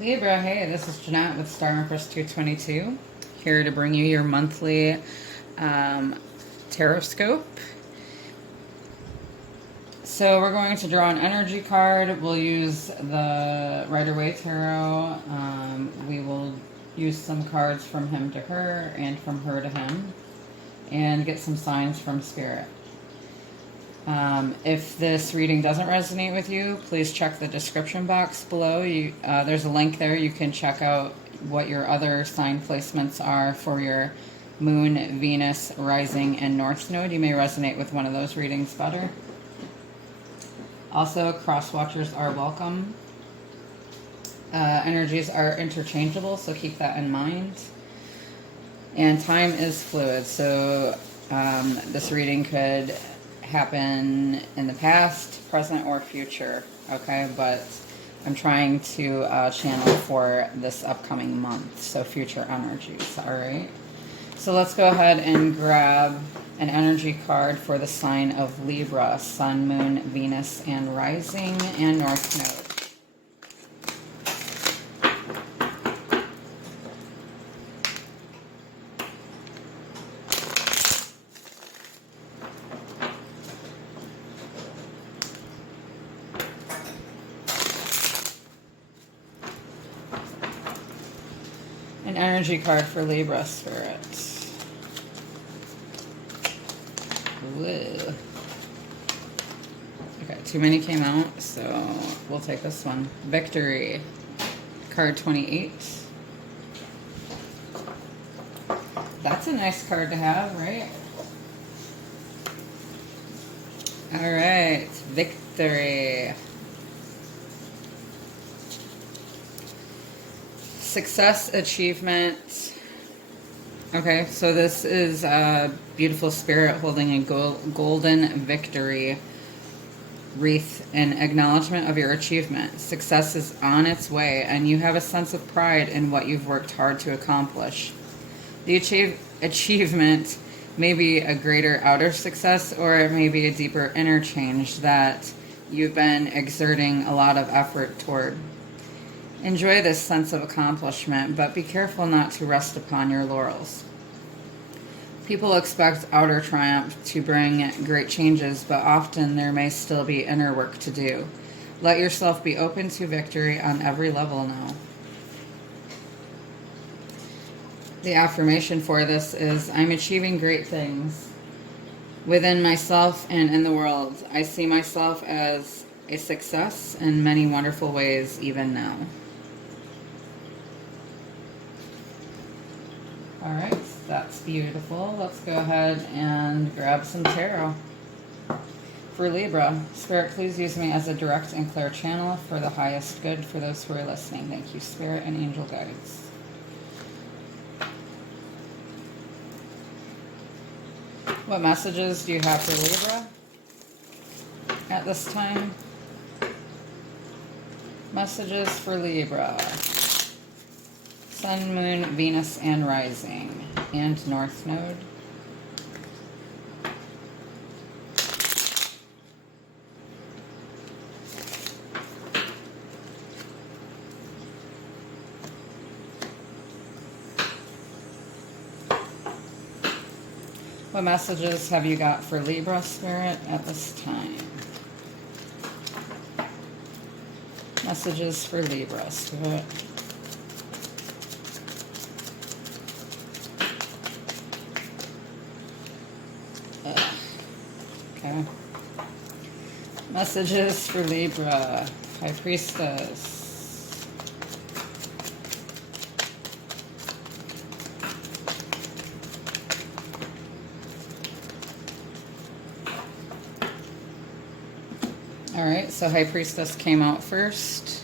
Libra, hey, this is Jeanette with Star Empress 222, here to bring you your monthly tarot scope. So we're going to draw an energy card. We'll use the Rider-Waite Tarot. We will use some cards from him to her and from her to him, and get some signs from Spirit. If this reading doesn't resonate with you, please check the description box below. There's a link there. You can check out what your other sign placements are for your Moon, Venus, Rising, and North Node. You may resonate with one of those readings better. Also, cross-watchers are welcome. Energies are interchangeable, so keep that in mind. And time is fluid, so this reading could happen in the past, present, or future, okay? But I'm trying to channel for this upcoming month, so future energies, all right? So let's go ahead and grab an energy card for the sign of Libra, Sun, Moon, Venus, and Rising, and North Node. an energy card for Libra Spirit. Whoa. Okay, too many came out, so we'll take this one. Victory. Card 28. That's a nice card to have, right? Alright, victory. Success, achievement. Okay, so this is a beautiful spirit holding a golden victory wreath in acknowledgement of your achievement. Success is on its way, and you have a sense of pride in what you've worked hard to accomplish. The achievement may be a greater outer success, or it may be a deeper inner change that you've been exerting a lot of effort toward. Enjoy this sense of accomplishment, but be careful not to rest upon your laurels. People expect outer triumph to bring great changes, but often there may still be inner work to do. Let yourself be open to victory on every level now. The affirmation for this is, I'm achieving great things within myself and in the world. I see myself as a success in many wonderful ways, even now. All right, that's beautiful. Let's go ahead and grab some tarot. For Libra, Spirit, please use me as a direct and clear channel for the highest good for those who are listening. Thank you, Spirit and angel guides. What messages do you have for Libra at this time? Messages for Libra. Sun, Moon, Venus, and Rising, and North Node. What messages have you got for Libra Spirit at this time? Messages for Libra Spirit. Okay. Messages for Libra, High Priestess. Alright, so High Priestess came out first,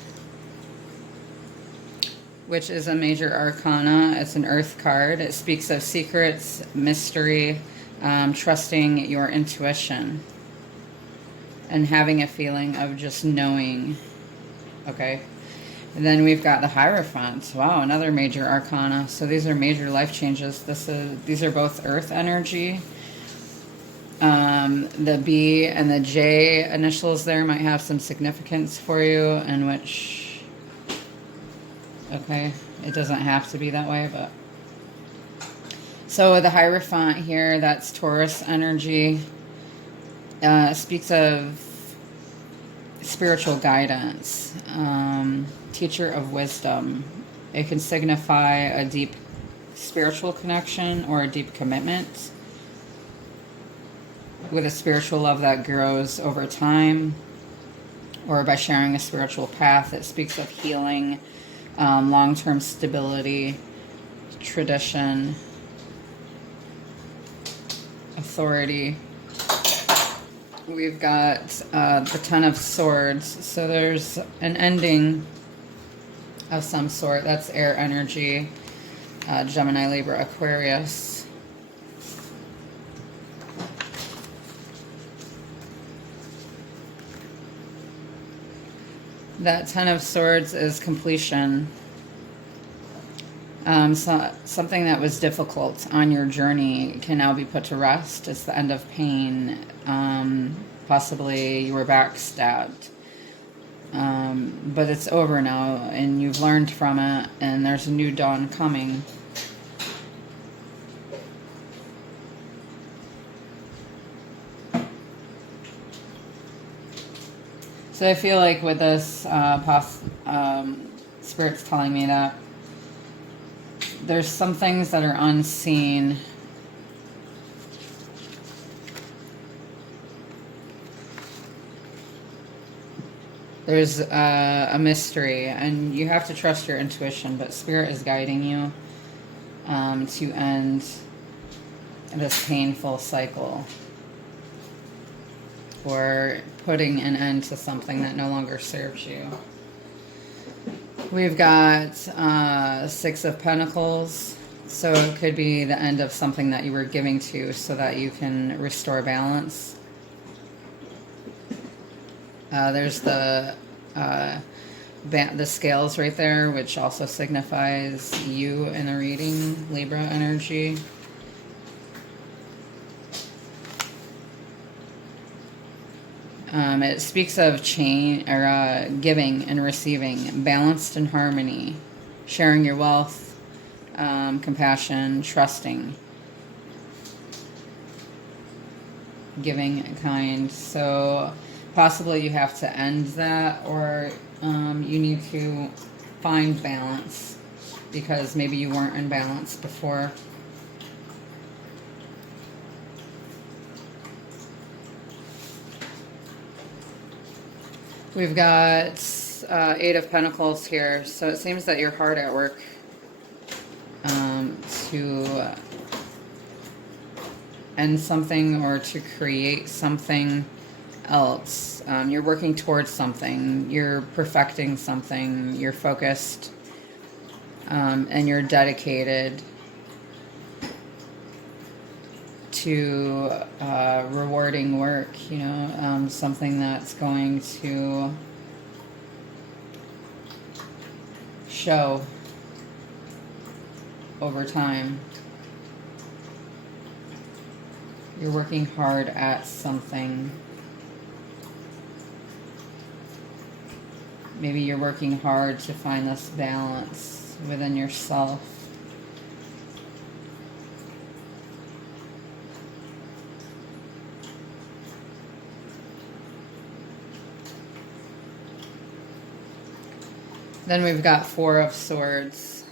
which is a major arcana. It's an earth card. It speaks of secrets, mystery, trusting your intuition, and having a feeling of just knowing. Okay. And then we've got the Hierophant. Wow, another major arcana. So these are major life changes. These are both earth energy. The B and the J initials there might have some significance for you, in which Okay, it doesn't have to be that way, but so the Hierophant here, that's Taurus energy, speaks of spiritual guidance, teacher of wisdom. It can signify a deep spiritual connection or a deep commitment with a spiritual love that grows over time, or by sharing a spiritual path. It speaks of healing, long-term stability, tradition, authority. We've got the Ten of Swords. So there's an ending of some sort. That's air energy. Gemini, Libra, Aquarius. That Ten of Swords is completion. So something that was difficult on your journey can now be put to rest. It's the end of pain. Possibly you were backstabbed. But it's over now, and you've learned from it, and there's a new dawn coming. So I feel like with this, Spirit's telling me that there's some things that are unseen. There's a mystery, and you have to trust your intuition, but Spirit is guiding you to end this painful cycle, or putting an end to something that no longer serves you. We've got Six of Pentacles. So it could be the end of something that you were giving to so that you can restore balance. There's the scales right there, which also signifies you in a reading, Libra energy. It speaks of giving and receiving, balanced in harmony, sharing your wealth, compassion, trusting, giving kind. So possibly you have to end that, or you need to find balance because maybe you weren't in balance before. We've got Eight of Pentacles here. So it seems that you're hard at work to end something or to create something else. You're working towards something. You're perfecting something. You're focused and you're dedicated to rewarding work, you know, something that's going to show over time. You're working hard at something. Maybe you're working hard to find this balance within yourself. Then we've got Four of Swords.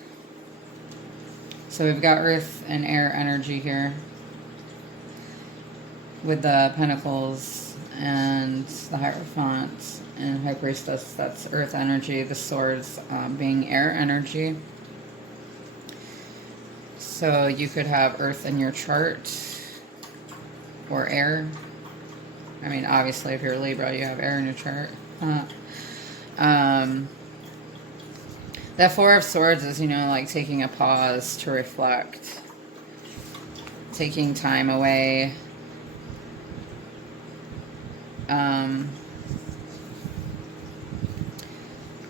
So we've got earth and air energy here with the Pentacles and the Hierophant and High Priestess. That's earth energy. The swords being air energy. So you could have earth in your chart or air. I mean, obviously, if you're a Libra, you have air in your chart. That Four of Swords is, you know, like taking a pause to reflect, taking time away,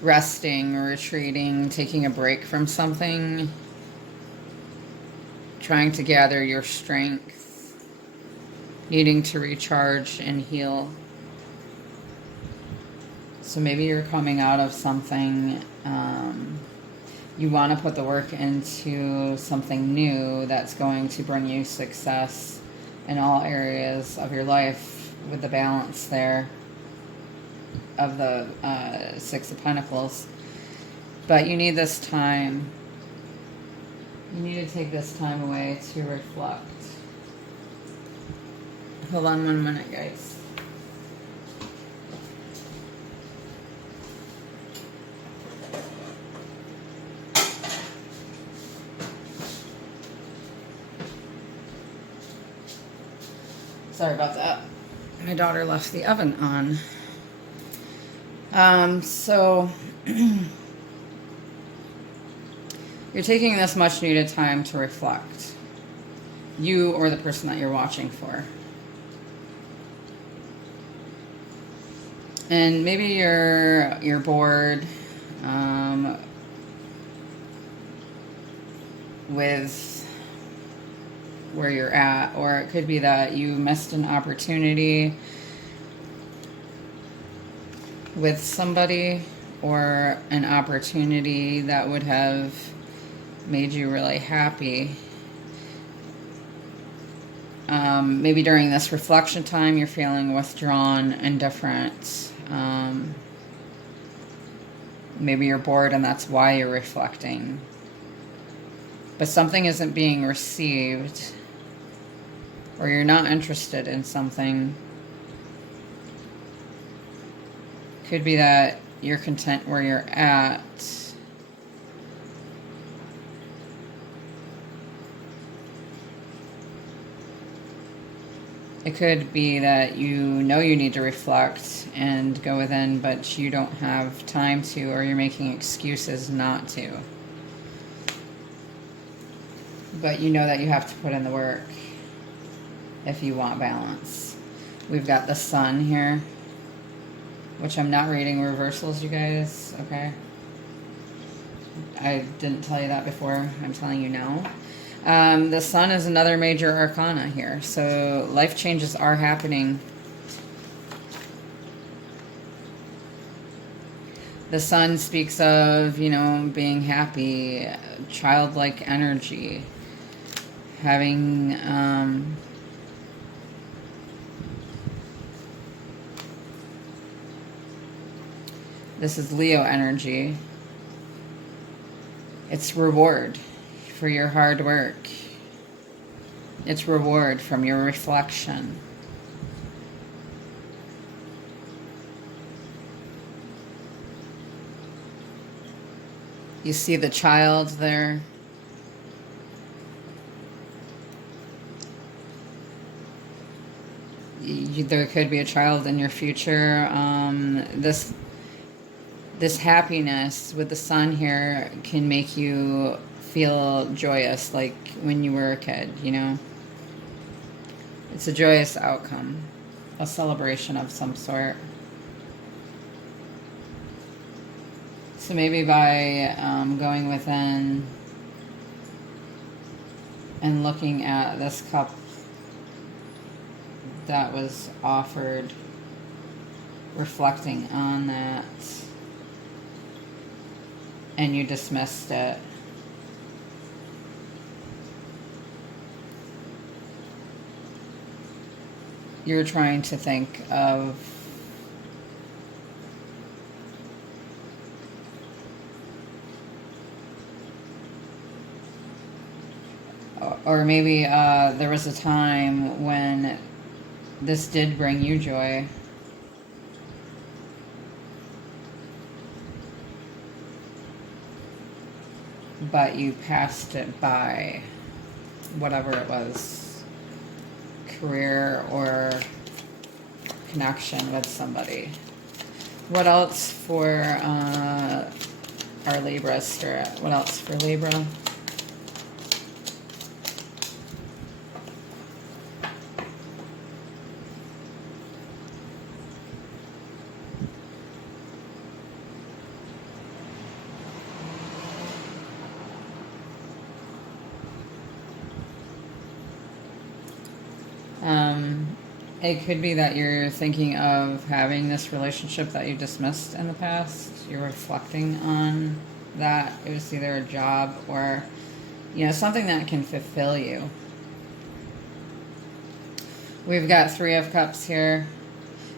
resting, retreating, taking a break from something, trying to gather your strength, needing to recharge and heal. So maybe you're coming out of something. You want to put the work into something new that's going to bring you success in all areas of your life, with the balance there of the Six of Pentacles. But you need this time. You need to take this time away to reflect. Hold on 1 minute, guys. Sorry about that. My daughter left the oven on. So you're taking this much needed time to reflect. You or the person that you're watching for. And maybe you're bored with where you're at, or it could be that you missed an opportunity with somebody, or an opportunity that would have made you really happy. Maybe during this reflection time you're feeling withdrawn, indifferent. Maybe you're bored and that's why you're reflecting. But something isn't being received, or you're not interested in something. Could be that you're content where you're at. It could be that you know you need to reflect and go within, but you don't have time to, or you're making excuses not to. But you know that you have to put in the work if you want balance. We've got the Sun here, which I'm not reading reversals, you guys, okay? I didn't tell you that before. I'm telling you now. The Sun is another major arcana here. So life changes are happening. The Sun speaks of, you know, being happy, childlike energy, having this is Leo energy. It's reward for your hard work. It's reward from your reflection. You see the child there. There could be a child in your future. This happiness with the Sun here can make you feel joyous, like when you were a kid, you know. It's a joyous outcome, a celebration of some sort. So maybe by going within and looking at this cup that was offered, reflecting on that, and you dismissed it. You're trying to think of or maybe there was a time when this did bring you joy. But you passed it by, whatever it was, career or connection with somebody. What else for our Libra spirit? What else for Libra? It could be that you're thinking of having this relationship that you dismissed in the past. You're reflecting on that. It was either a job or, you know, something that can fulfill you. We've got Three of Cups here.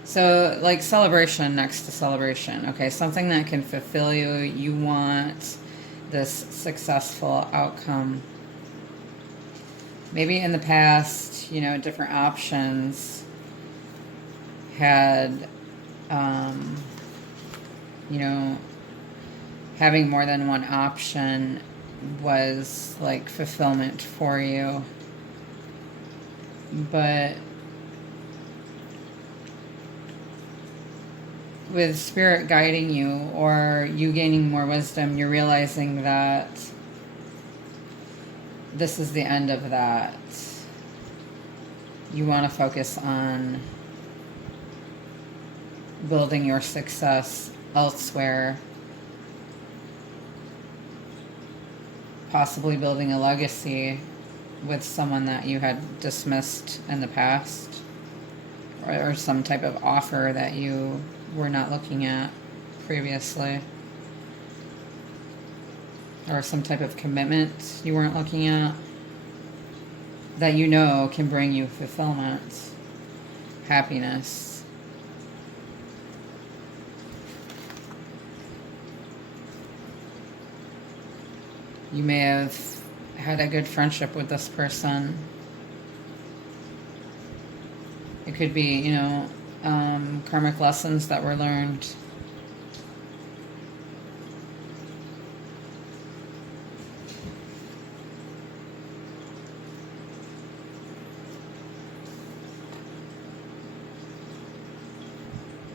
So, like, celebration next to celebration. Okay, something that can fulfill you. You want this successful outcome. Maybe in the past, you know, different options had, you know, having more than one option was like fulfillment for you. But with spirit guiding you or you gaining more wisdom, you're realizing that this is the end of that. You want to focus on building your success elsewhere, possibly building a legacy with someone that you had dismissed in the past, or some type of offer that you were not looking at previously, or some type of commitment you weren't looking at that you know can bring you fulfillment, happiness. You may have had a good friendship with this person. It could be, you know, karmic lessons that were learned.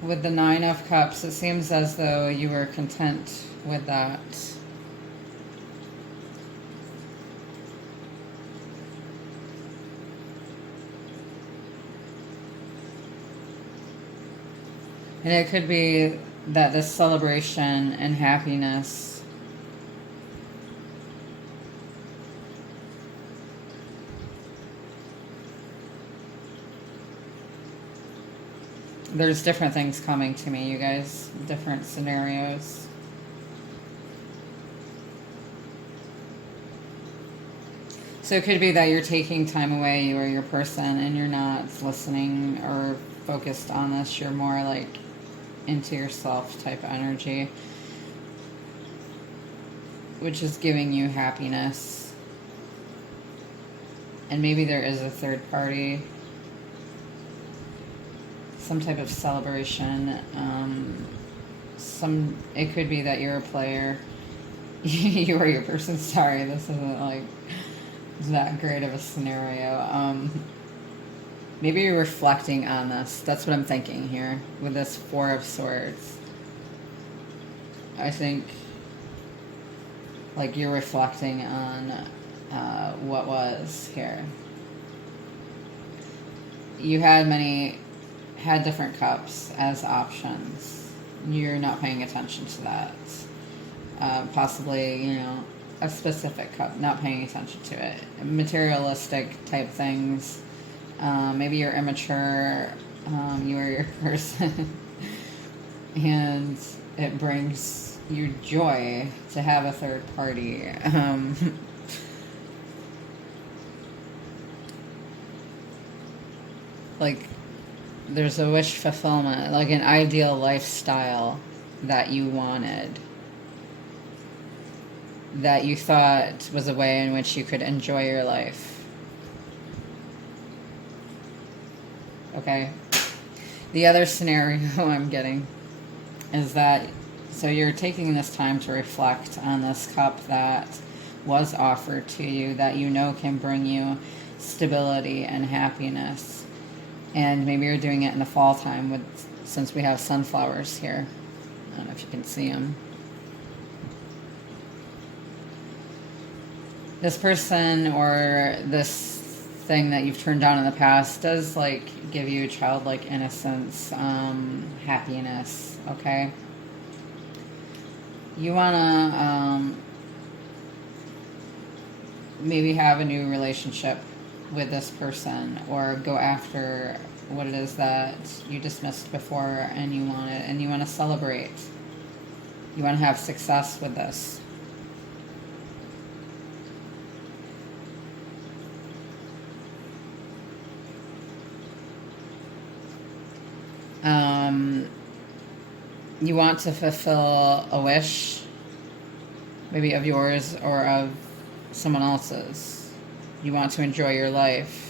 With the Nine of Cups, it seems as though you were content with that. And it could be that this celebration and happiness there's different things coming to me, you guys, different scenarios. So it could be that you're taking time away, you or your person, and you're not listening or focused on this. You're more like into yourself type energy, which is giving you happiness. And maybe there is a third party, some type of celebration. It could be that you're a player. You or your person. Sorry, this isn't like that great of a scenario. Maybe you're reflecting on this. That's what I'm thinking here with this Four of Swords. I think like you're reflecting on what was here. You had different cups as options. You're not paying attention to that. Possibly, you know, a specific cup, not paying attention to it. Materialistic type things. Maybe you're immature, you or your person, and it brings you joy to have a third party. Like, there's a wish fulfillment, like an ideal lifestyle that you wanted, that you thought was a way in which you could enjoy your life. Okay. The other scenario I'm getting is that, so you're taking this time to reflect on this cup that was offered to you, that you know can bring you stability and happiness. And maybe you're doing it in the fall time since we have sunflowers here. I don't know if you can see them. This person or this thing that you've turned down in the past does like give you childlike innocence, happiness. Okay, you wanna maybe have a new relationship with this person, or go after what it is that you dismissed before, and you want to celebrate. You want to have success with this. You want to fulfill a wish, maybe of yours or of someone else's. You want to enjoy your life.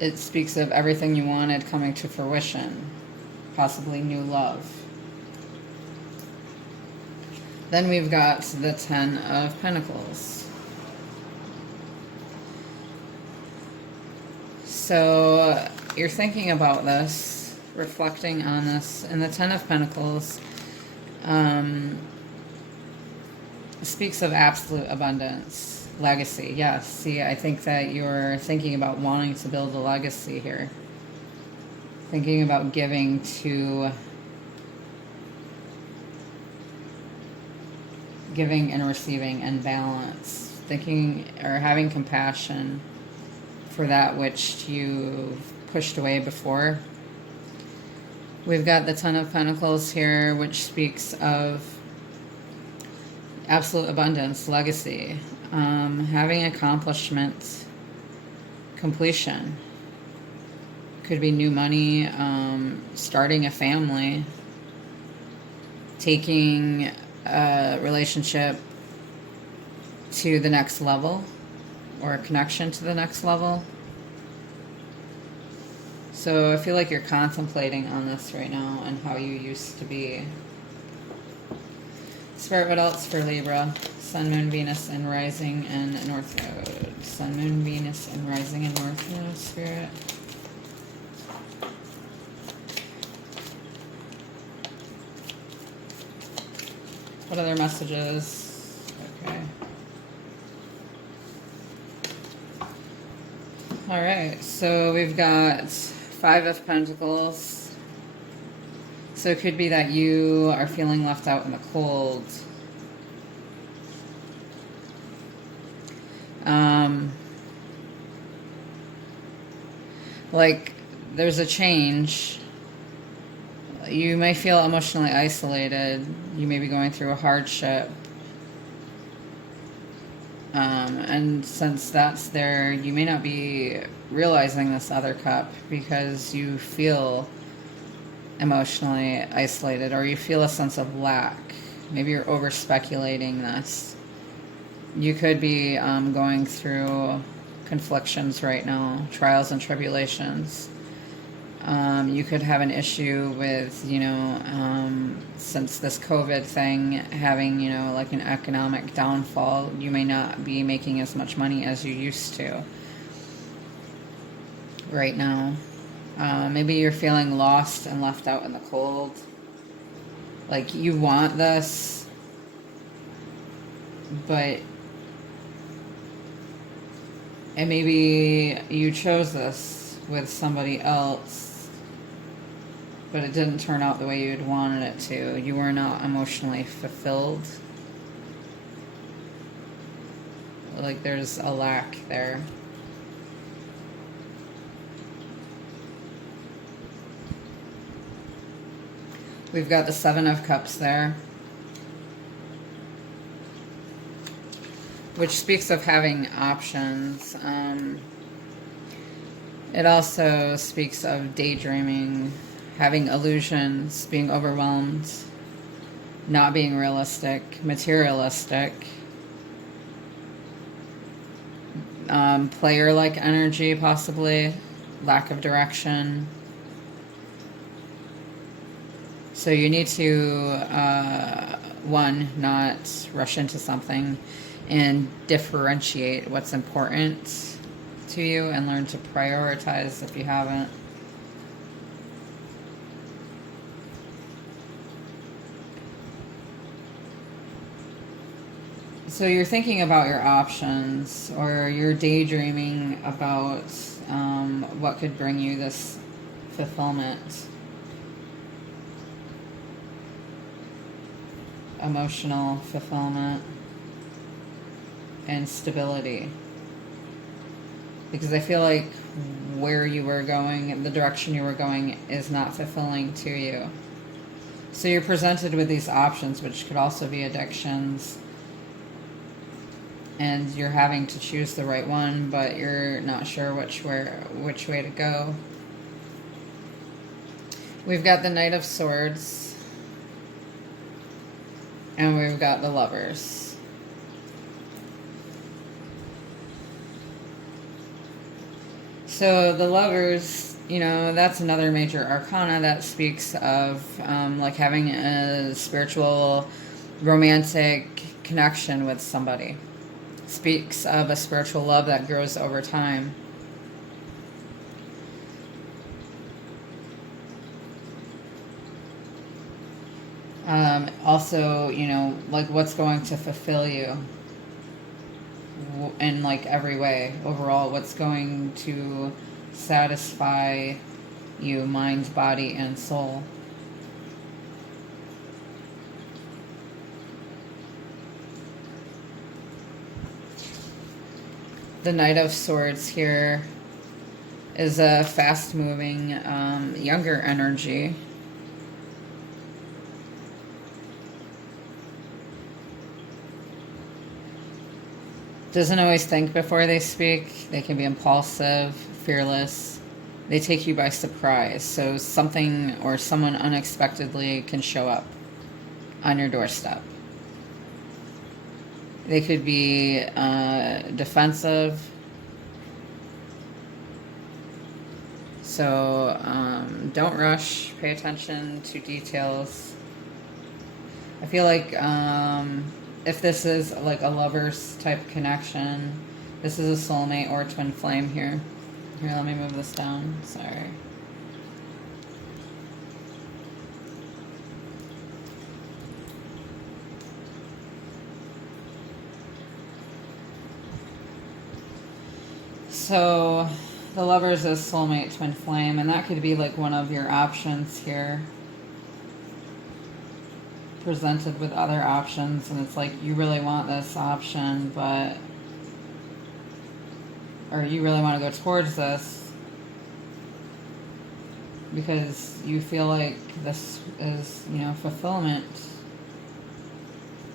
It speaks of everything you wanted coming to fruition, possibly new love. Then we've got the Ten of Pentacles. So you're thinking about this, reflecting on this, and the Ten of Pentacles speaks of absolute abundance, legacy. Yes, see, I think that you're thinking about wanting to build a legacy here. Thinking about giving to... giving and receiving and balance. Thinking or having compassion for that which you've pushed away before. We've got the Ten of Pentacles here, which speaks of absolute abundance, legacy, having accomplishment, completion. Could be new money, starting a family, taking a relationship to the next level, or a connection to the next level. So I feel like you're contemplating on this right now and how you used to be. Spirit, what else for Libra? Sun, Moon, Venus, and Rising and North Node. Sun, Moon, Venus, and Rising and North Node, Spirit. What other messages? Okay. Alright, so we've got Five of Pentacles. So it could be that you are feeling left out in the cold. Like there's a change. You may feel emotionally isolated. You may be going through a hardship. And since that's there, you may not be realizing this other cup because you feel emotionally isolated, or you feel a sense of lack. Maybe you're over speculating this. You could be going through conflictions right now, trials and tribulations. You could have an issue with, since this COVID thing, having, like an economic downfall, you may not be making as much money as you used to right now. Maybe you're feeling lost and left out in the cold. Like you want this, but... and maybe you chose this with somebody else, but it didn't turn out the way you'd wanted it to. You were not emotionally fulfilled. Like there's a lack there. We've got the Seven of Cups there, which speaks of having options. It also speaks of daydreaming, having illusions, being overwhelmed, not being realistic, materialistic, player-like energy possibly, lack of direction. So you need to, one, not rush into something and differentiate what's important to you and learn to prioritize if you haven't. So you're thinking about your options, or you're daydreaming about what could bring you this fulfillment, emotional fulfillment, and stability. Because I feel like where you were going, the direction you were going, is not fulfilling to you. So you're presented with these options, which could also be addictions. and you're having to choose the right one, but you're not sure which way to go. We've got the Knight of Swords, and we've got the Lovers. So the Lovers, you know, that's another major arcana that speaks of like having a spiritual, romantic connection with somebody. Speaks of a spiritual love that grows over time. Also, you know, like what's going to fulfill you in like every way. Overall, what's going to satisfy you, mind, body, and soul. The Knight of Swords here is a fast-moving, younger energy. Doesn't always think before they speak. They can be impulsive, fearless. They take you by surprise. So something or someone unexpectedly can show up on your doorstep. They could be defensive. So don't rush. Pay attention to details. I feel like if this is like a lover's type connection, this is a soulmate or twin flame here. Here, let me move this down. Sorry. So the Lovers is soulmate, twin flame, and that could be like one of your options here. Presented with other options, and it's like you really want this option, but or you really want to go towards this because you feel like this is, you know, fulfillment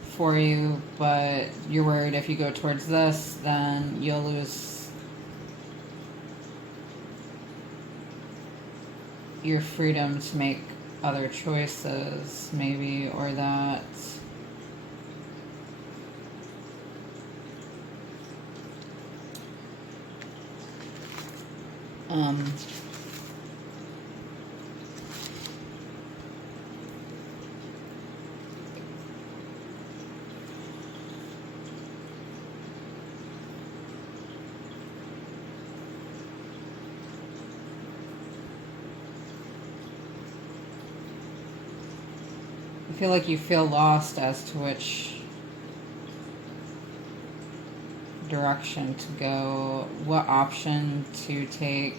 for you, but you're worried if you go towards this, then you'll lose your freedom to make other choices, maybe, or that I feel like you feel lost as to which direction to go, what option to take.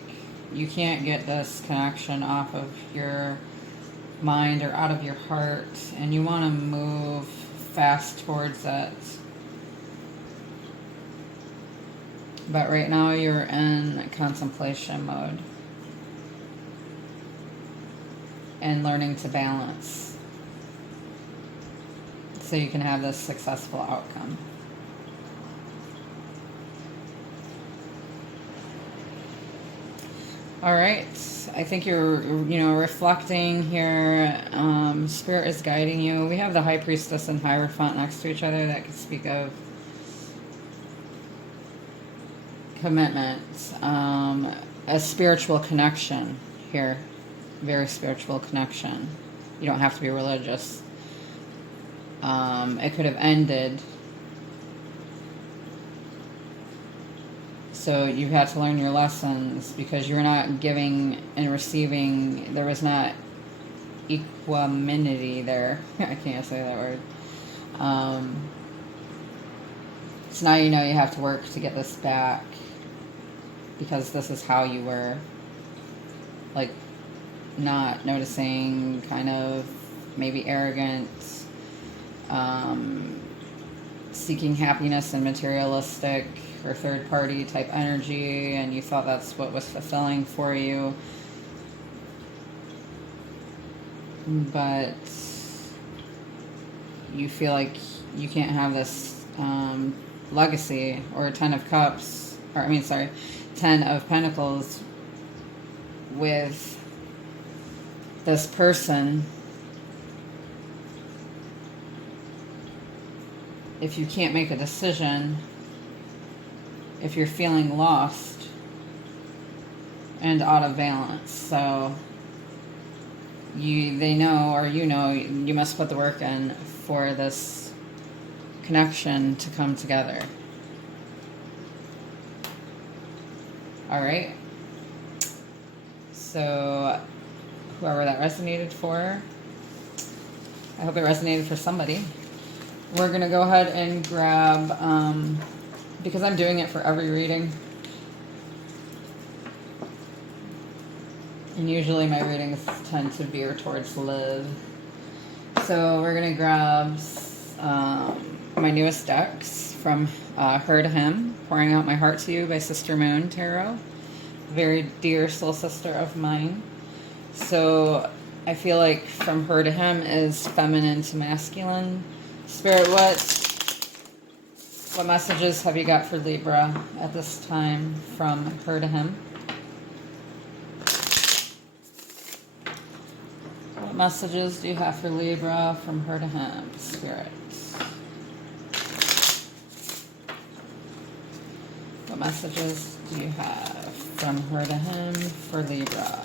You can't get this connection off of your mind or out of your heart, and you want to move fast towards it. But right now you're in contemplation mode and learning to balance so you can have this successful outcome. All right, I think you're, you know, reflecting here. Spirit is guiding you. We have the High Priestess and Hierophant next to each other. That could speak of commitment, a spiritual connection here, very spiritual connection. You don't have to be religious. It could have ended. So you had to learn your lessons because you're not giving and receiving. There was not equanimity there. I can't say that word. So now you know you have to work to get this back because this is how you were. Like, not noticing, kind of maybe arrogant, seeking happiness in materialistic or third party type energy, and you thought that's what was fulfilling for you. But you feel like you can't have this legacy, or 10 of cups, or I mean, sorry, 10 of pentacles with this person. If you can't make a decision, if you're feeling lost and out of balance, so they know, or you know, you must put the work in for this connection to come together. All right. So whoever that resonated for, I hope it resonated for somebody. We're going to go ahead and grab, because I'm doing it for every reading, and usually my readings tend to veer towards Liv. So we're going to grab my newest decks from Her to Him, Pouring Out My Heart to You by Sister Moon Tarot. Very dear soul sister of mine. So I feel like from Her to Him is feminine to masculine. Spirit, what messages have you got for Libra at this time from Her to Him? What messages do you have for Libra from Her to Him, Spirit? What messages do you have from Her to Him for Libra?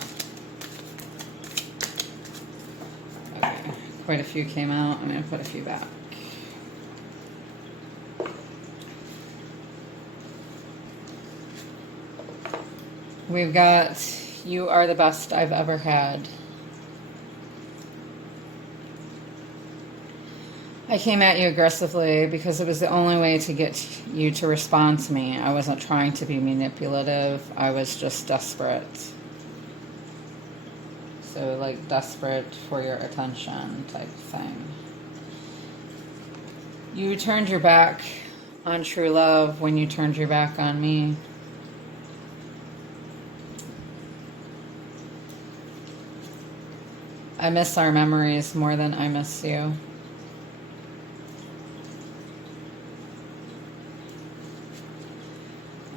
Okay, quite a few came out. I'm going to put a few back. We've got, you are the best I've ever had. I came at you aggressively because it was the only way to get you to respond to me. I wasn't trying to be manipulative. I was just desperate. So like desperate for your attention type thing. You turned your back on true love when you turned your back on me. I miss our memories more than I miss you.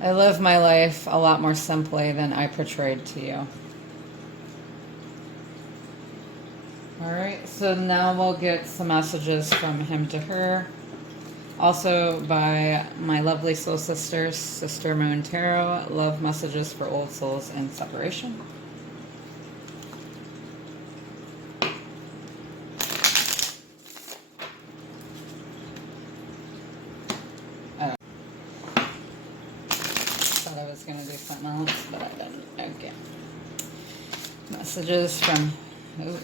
I live my life a lot more simply than I portrayed to you. Alright, so now we'll get some messages from Him to Her. Also by my lovely soul sisters, Sister Moon Tarot, love messages for old souls in separation. Going to do something else, but I didn't. Okay. Messages from... Ooh.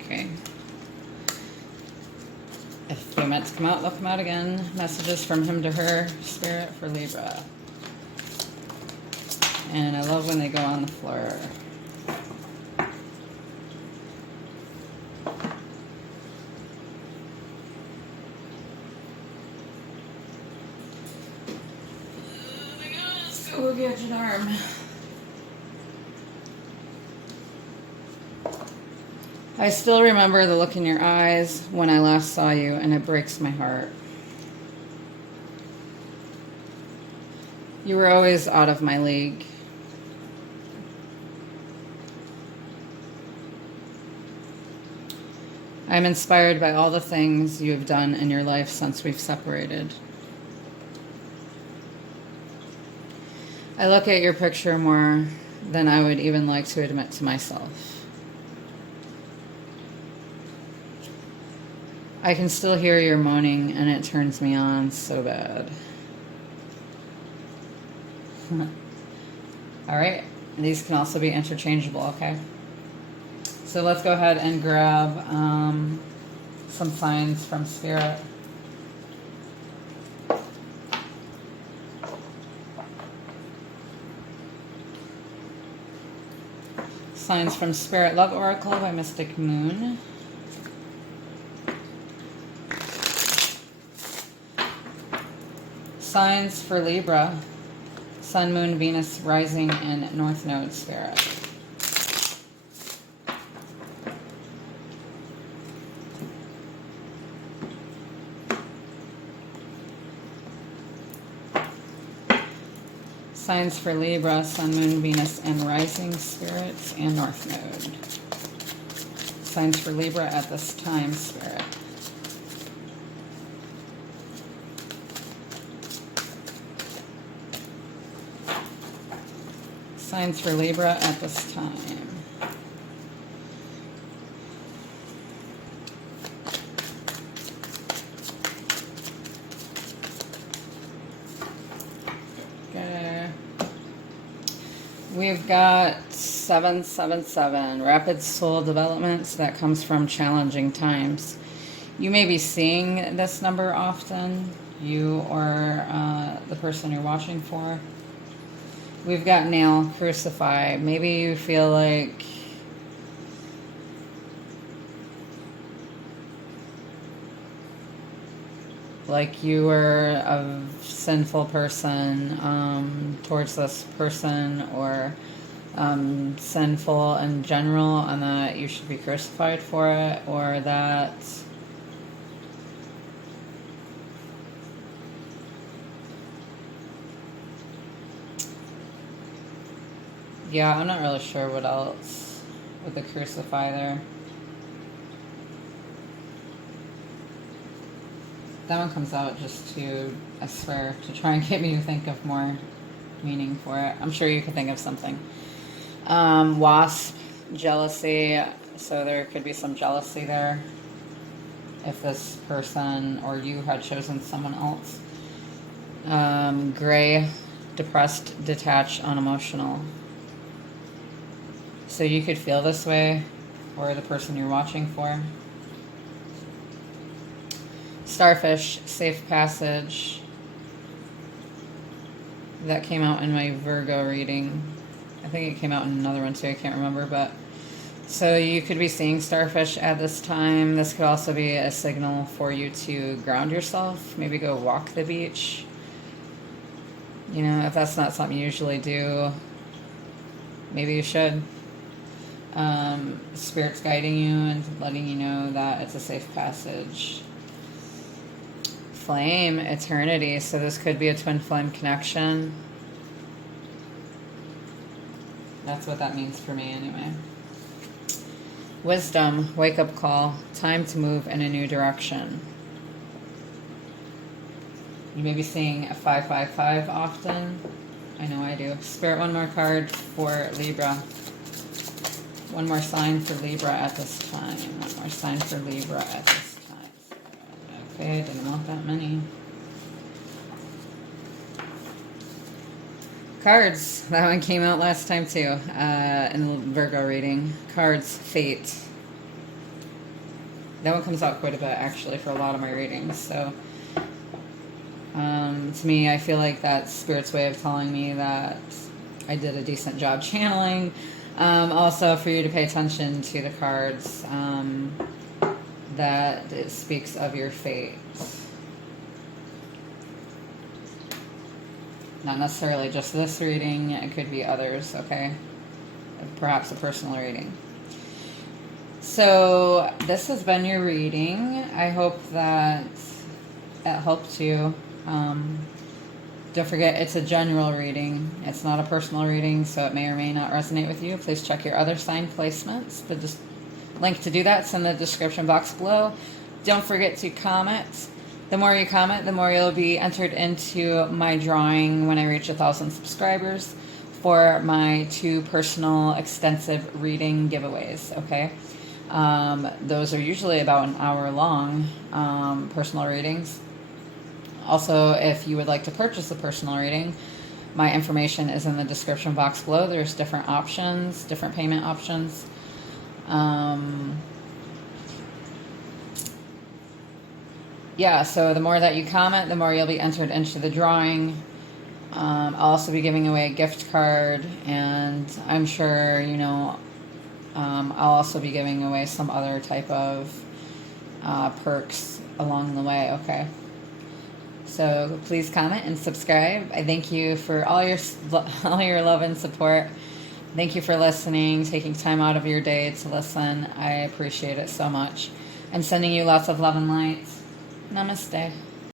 Okay. If they meant to come out, they'll come out again. Messages from Him to Her, Spirit for Libra. And I love when they go on the floor. We'll get an arm. I still remember the look in your eyes when I last saw you, and it breaks my heart. You were always out of my league. I'm inspired by all the things you have done in your life since we've separated. I look at your picture more than I would even like to admit to myself. I can still hear your moaning, and it turns me on so bad. Alright, these can also be interchangeable, okay? So let's go ahead and grab some signs from Spirit. Signs from Spirit Love Oracle by Mystic Moon. Signs for Libra. Sun, Moon, Venus, Rising, and North Node Spirit. Signs for Libra, Sun, Moon, Venus, and Rising Spirits, and North Node. Signs for Libra at this time, Spirit. Signs for Libra at this time. Okay. We've got 777, rapid soul developments that comes from challenging times. You may be seeing this number often, you or the person you're watching for. We've got nail, crucify. Maybe you feel like you were a sinful person towards this person, or sinful in general, and that you should be crucified for it, or that yeah, I'm not really sure what else with the crucify there. That one comes out just to, I swear, to try and get me to think of more meaning for it. I'm sure you could think of something. Wasp, jealousy. So there could be some jealousy there if this person or you had chosen someone else. Gray, depressed, detached, unemotional. So you could feel this way, or the person you're watching for. Starfish, safe passage. That came out in my Virgo reading. I think it came out in another one too, I can't remember. But so you could be seeing starfish at this time. This could also be a signal for you to ground yourself. Maybe go walk the beach. You know, if that's not something you usually do, maybe you should. Spirit's guiding you and letting you know that it's a safe passage. Flame, eternity. So this could be a twin flame connection. That's what that means for me anyway. Wisdom, wake up call. Time to move in a new direction. You may be seeing a 555 often. I know I do. Spirit, one more card for Libra. One more sign for Libra at this time. One more sign for Libra at this time. Okay, I didn't want that many. Cards. That one came out last time too, in the Virgo reading. Cards, fate. That one comes out quite a bit actually for a lot of my readings. So, to me, I feel like that's Spirit's way of telling me that I did a decent job channeling. Also, for you to pay attention to the cards, that it speaks of your fate. Not necessarily just this reading, it could be others, okay? Perhaps a personal reading. So, this has been your reading. I hope that it helped you. Don't forget, it's a general reading. It's not a personal reading, so it may or may not resonate with you. Please check your other sign placements. The link to do that's in the description box below. Don't forget to comment. The more you comment, the more you'll be entered into my drawing when I reach 1,000 subscribers for my 2 personal extensive reading giveaways, okay? Those are usually about an hour long, personal readings. Also, if you would like to purchase a personal reading, my information is in the description box below. There's different options, different payment options. Yeah, so the more that you comment, the more you'll be entered into the drawing. I'll also be giving away a gift card, and I'm sure, you know, I'll also be giving away some other type of perks along the way, okay? So please comment and subscribe. I thank you for all your love and support. Thank you for listening, taking time out of your day to listen. I appreciate it so much. I'm sending you lots of love and light. Namaste.